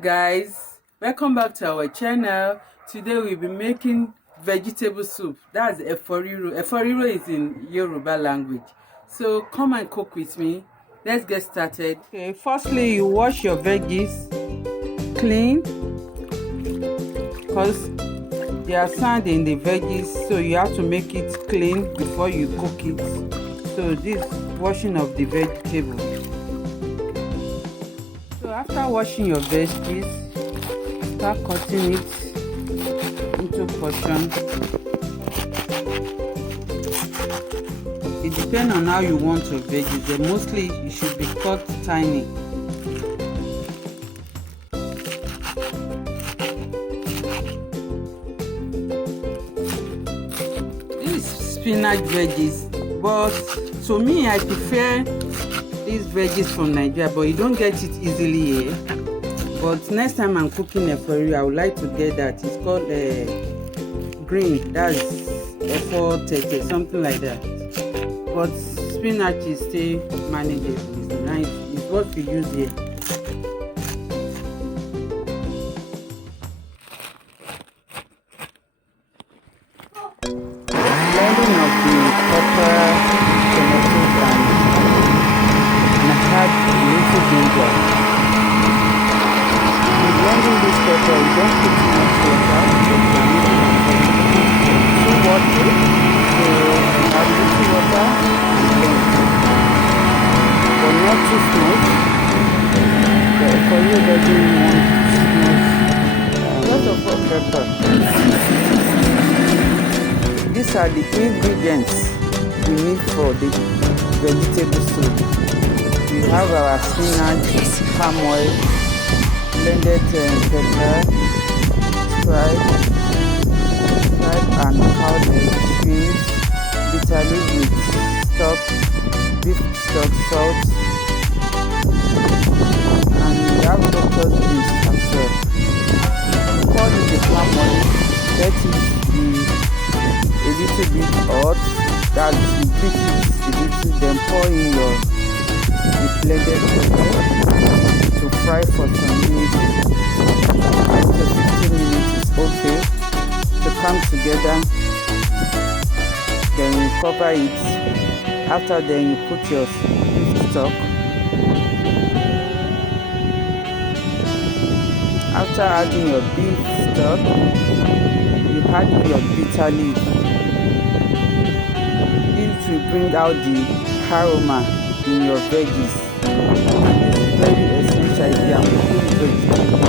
guys, welcome back to our channel. Today we'll be making vegetable soup. That's Efo-riro. Efo-riro is in Yoruba language. So come and cook with me. Let's get started. Okay, firstly you wash your veggies clean because there are sand in the veggies, so you have to make it clean before you cook it. So this washing of the vegetable. So after washing your veggies, start cutting it into portions. It depends on how you want your veggies, but mostly it should be cut tiny. This is spinach veggies, but to me I prefer these veggies from Nigeria, but you don't get it easily here. But next time I'm cooking Efo-riro, I would like to get that. It's called green, that's Efo-tete, something like that. But spinach is still manageable. It's nice. It's what we use here. Blending of the pepper, tomatoes, and add a little ginger. In blending this pepper, you don't put too much water, too water, so add little water and blend. But not too smooth. For you doesn't want smooth. Lots of hot pepper. These are the ingredients we need for the vegetable soup. We have our spinach, palm oil, blended pepper, fried and powdered shrimps, bitter leaf with stock, beef stock, salt, and we have locust beans as well. Pour in the palm oil, let it be a little bit hot, that you beat it a little, then pour in your blended pepper to fry for some minutes. 10 to 15 minutes is okay to come together. Then you cover it. After then you put your beef stock. After adding your beef stock, you add your bitter leaf. This will bring out the aroma in your veggies. This is very essential if you are cooking vegetables.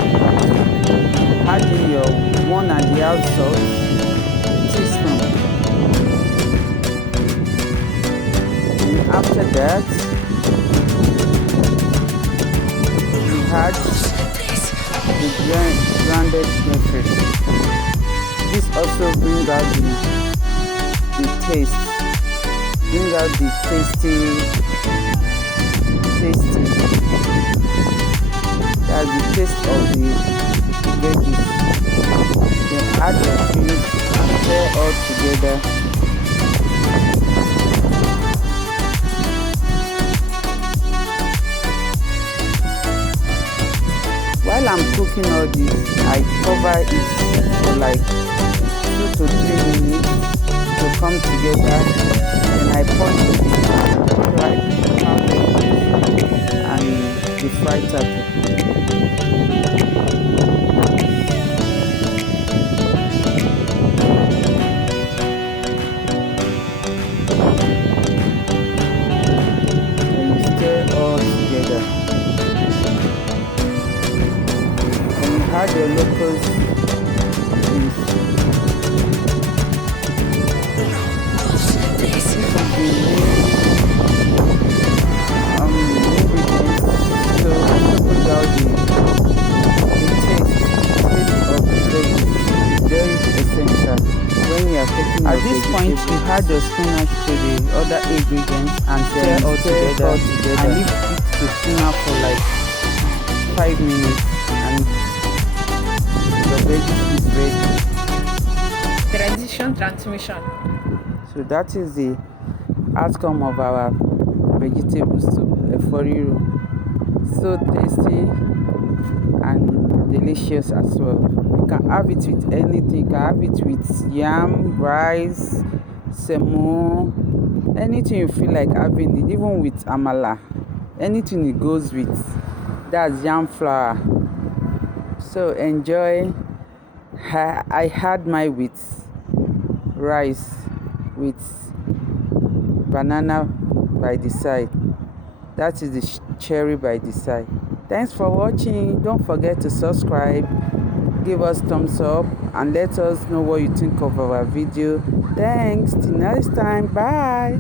Add in your 1.5 salt teaspoon. And after that, you add the grounded pepper. This also brings out the taste. Bring out the tasty. That's the taste of the veggies. Then add your cheese and stir all together. While I'm cooking all this, I cover it for like 2 to 3 minutes to come together. Then I punch it right and the fried turkey. Then you stir all together. Then you add your locust beans. This is the At this point, you add your spinach to the other ingredients and stir all together and leave it to simmer for like 5 minutes and your veggies is ready. Transition transmission. So that is the outcome of our vegetable soup, Efo-riro. So tasty, and delicious as well. You can have it with anything. You can have it with yam, rice, semo, anything you feel like having it, even with amala. Anything it goes with. That's yam flour. So enjoy. I had my with rice with banana by the side. That is the cherry by the side. Thanks for watching. Don't forget to subscribe, give us thumbs up, and let us know what you think of our video. Thanks. Till next time. Bye.